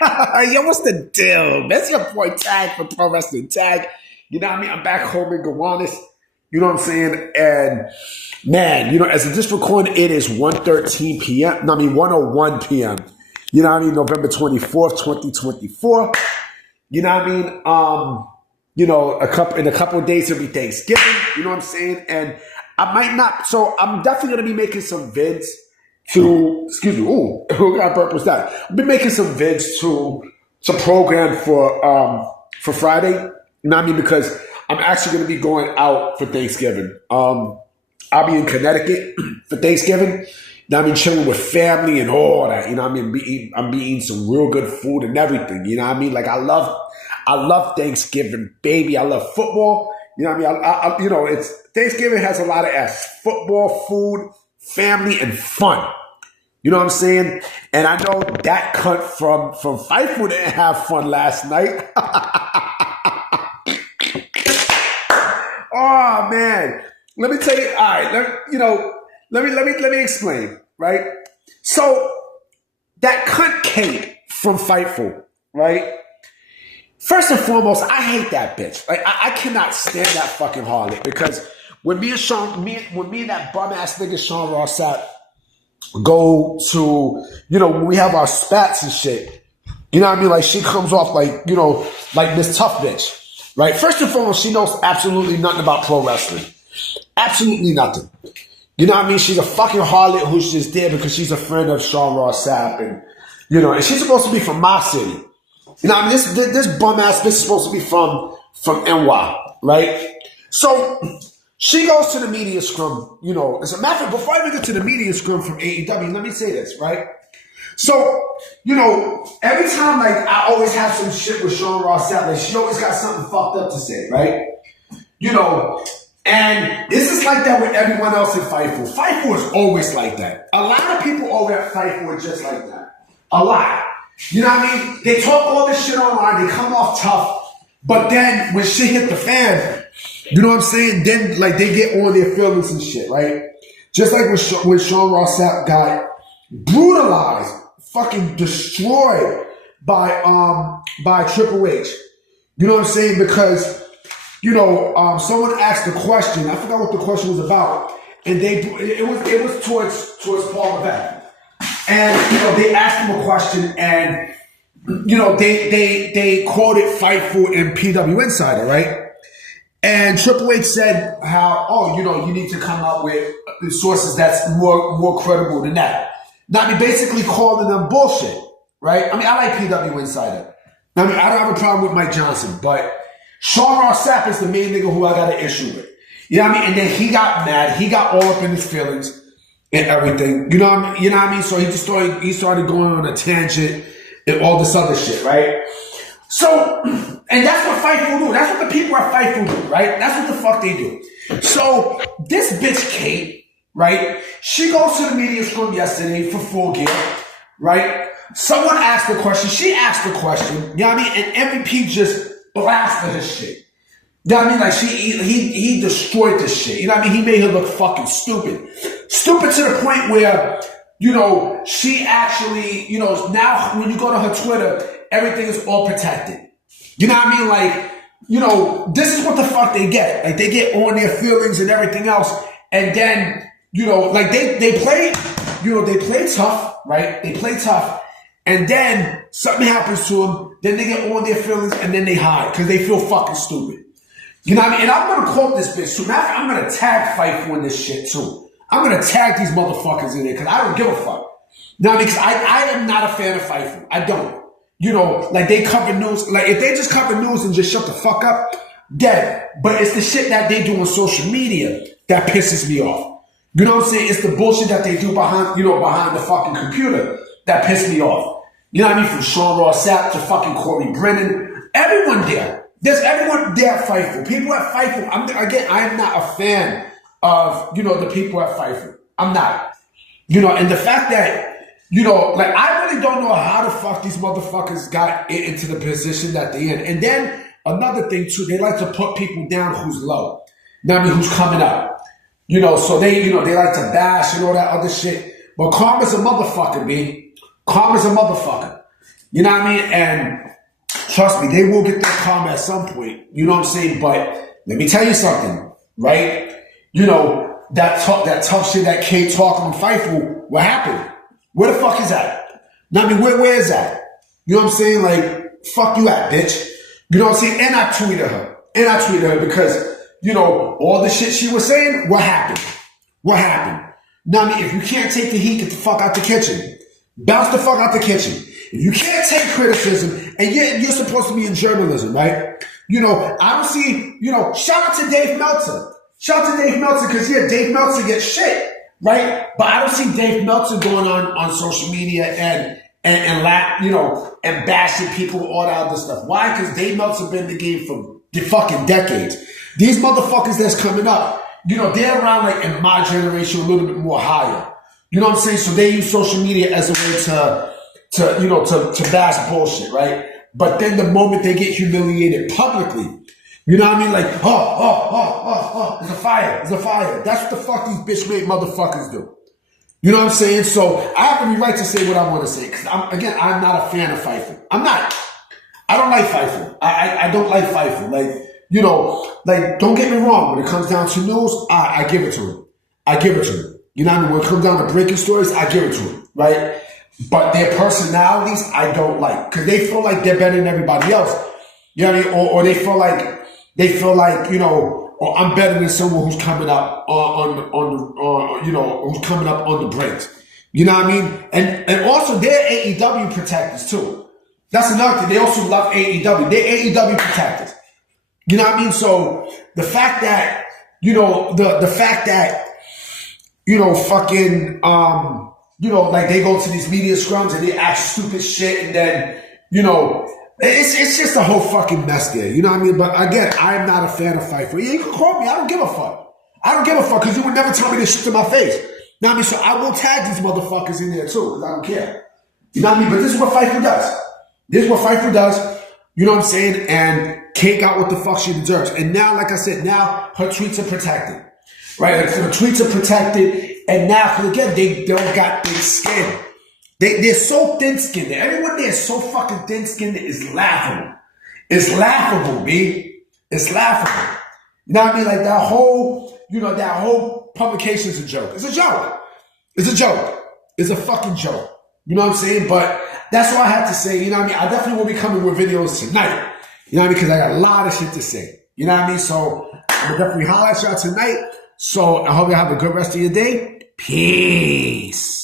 Yo, what's the deal? That's your boy Tag for Pro Wrestling Tag. You know what I mean? I'm back home in Gowanus. You know what I'm saying? And man, as of this recording, it is 1:13 p.m. No, I mean 1:01 p.m. You know what I mean? November 24th, 2024. You know what I mean? In a couple of days it'll be Thanksgiving. You know what I'm saying? And I might not. So I'm definitely gonna be making some vids excuse me, what kind of burp was that? I've been making some vids to program for Friday. You know what I mean? Because I'm actually going to be going out for Thanksgiving. I'll be in Connecticut for Thanksgiving. You know what I mean? Chilling with family and all that. You know what I mean? I'm be eating some real good food and everything. You know what I mean? Like I love Thanksgiving, baby. I love football. You know what I mean? It's Thanksgiving has a lot of S: football, food, family, and fun. You know what I'm saying? And I know that cunt from Fightful didn't have fun last night. Oh man. Let me tell you, all right, let me explain, right? So that cunt Kate from Fightful, right? First and foremost, I hate that bitch. Like I cannot stand that fucking harlot because when me and that bum ass nigga Sean Ross Sapp go to, when we have our spats and shit, you know what I mean? Like she comes off like, like this tough bitch, right? First and foremost, she knows absolutely nothing about pro wrestling. Absolutely nothing. You know what I mean? She's a fucking harlot who's just there because she's a friend of Sean Ross Sapp and, and she's supposed to be from my city. You know what I mean? This bum ass bitch is supposed to be from NY, right? So she goes to the media scrum, as a matter of fact, before I even get to the media scrum from AEW, let me say this, right? So, every time, like, I always have some shit with Sean Ross Sapp, like, she always got something fucked up to say, right? And this is like that with everyone else in Fightful. Fightful is always like that. A lot of people over at Fightful are just like that. A lot. You know what I mean? They talk all this shit online, they come off tough, but then when shit hit the fan, you know what I'm saying? Then, like, they get on their feelings and shit, right? Just like when Sean Ross Sapp got brutalized, fucking destroyed by Triple H. You know what I'm saying? Because, someone asked a question. I forgot what the question was about, and it was towards Paul Levesque. And, they asked him a question, and, they quoted Fightful and PW Insider, right? And Triple H said how, you need to come up with sources that's more credible than that. Now, I mean, basically calling them bullshit, right? I mean, I like PW Insider. I mean, I don't have a problem with Mike Johnson, but Sean Ross Sapp is the main nigga who I got an issue with. You know what I mean? And then he got mad. He got all up in his feelings and everything. You know what I mean? So he started going on a tangent and all this other shit, right? So, and that's what Fightful do. That's what the people at Fightful do, right? That's what the fuck they do. So, this bitch Kate, right? She goes to the media scrum yesterday for Full Gear, right? Someone asked the question. She asked the question. You know what I mean? And MVP just blasted her shit. You know what I mean? Like he destroyed this shit. You know what I mean? He made her look fucking stupid. Stupid to the point where, she actually, now when you go to her Twitter, everything is all protected. You know what I mean? Like, this is what the fuck they get. Like, they get on their feelings and everything else. And then, like they play, they play tough, right? They play tough. And then something happens to them. Then they get on their feelings and then they hide because they feel fucking stupid. You know what I mean? And I'm going to quote this bitch too. Matter of fact, I'm going to tag Fightful in this shit too. I'm going to tag these motherfuckers in there because I don't give a fuck. Now, because I am not a fan of Fightful. I don't. Like they cover news. Like if they just cover news and just shut the fuck up, dead. But it's the shit that they do on social media that pisses me off. You know what I'm saying? It's the bullshit that they do behind the fucking computer that pisses me off. You know what I mean? From Sean Ross Sapp to fucking Corey Brennan. Everyone there. There's everyone there at Fightful. People at Fightful. I am not a fan of, the people at Fightful. I'm not. And the fact that, like, I really don't know how the fuck these motherfuckers got into the position that they in. And then another thing too, they like to put people down who's low. You know what I mean? Who's coming up. So they like to bash and all that other shit. But karma's a motherfucker, B. Karma's a motherfucker. You know what I mean? And trust me, they will get their karma at some point. You know what I'm saying? But let me tell you something, right? You know, that tough shit that K talking on Fightful, what happened? Where the fuck is that? I mean, where is that? You know what I'm saying? Like, fuck you at, bitch. You know what I'm saying? And I tweeted her because, you know, all the shit she was saying, what happened? What happened? Now, I mean, if you can't take the heat, get the fuck out the kitchen. Bounce the fuck out the kitchen. If you can't take criticism, and yet you're supposed to be in journalism, right? You know, I don't see, you know, shout out to Dave Meltzer. Shout out to Dave Meltzer, because yeah, Dave Meltzer gets shit, right? But I don't see Dave Meltzer going on social media and you know, and bashing people, all that other stuff. Why? Because Dave Meltzer been in the game for fucking decades. These motherfuckers that's coming up, you know, they're around like in my generation a little bit more higher. You know what I'm saying? So they use social media as a way to bash bullshit, right? But then the moment they get humiliated publicly, you know what I mean? Like, there's a fire. That's what the fuck these bitch made motherfuckers do. You know what I'm saying? So I have every right to say what I want to say. Because I'm not a fan of Fightful. I'm not. I don't like Fightful. I don't like Fightful. Like, you know, like, don't get me wrong. When it comes down to news, I give it to him. I give it to him. You know what I mean? When it comes down to breaking stories, I give it to him. Right? But their personalities, I don't like. Because they feel like they're better than everybody else. You know what I mean? Or they feel like, you know, or I'm better than someone who's coming up on you know, who's coming up on the breaks. You know what I mean? And also they're AEW protectors too. That's another thing. They also love AEW. They're AEW protectors. You know what I mean? So the fact that, you know, the fact that, you know, fucking, you know, like they go to these media scrums and they act stupid shit, and then, you know, it's just a whole fucking mess there. You know what I mean? But again, I'm not a fan of Fightful. Yeah, you can call me. I don't give a fuck. I don't give a fuck, because you would never tell me this shit to my face. You know what I mean? So I will tag these motherfuckers in there too, because I don't care. You know what I mean? But this is what Fightful does. This is what Fightful does. You know what I'm saying? And Kate got what the fuck she deserves. And now, like I said, now her tweets are protected. Right? Like, so the tweets are protected. And now, because again, they don't got thick skin. They're so thin-skinned. Everyone there is so fucking thin-skinned, it's laughable. It's laughable, B. It's laughable. You know what I mean? Like that whole, you know, that whole publication is a joke. It's a joke. It's a joke. It's a fucking joke. You know what I'm saying? But that's what I have to say. You know what I mean? I definitely will be coming with videos tonight. You know what I mean? Because I got a lot of shit to say. You know what I mean? So I'm going to definitely holler at y'all tonight. So I hope you have a good rest of your day. Peace.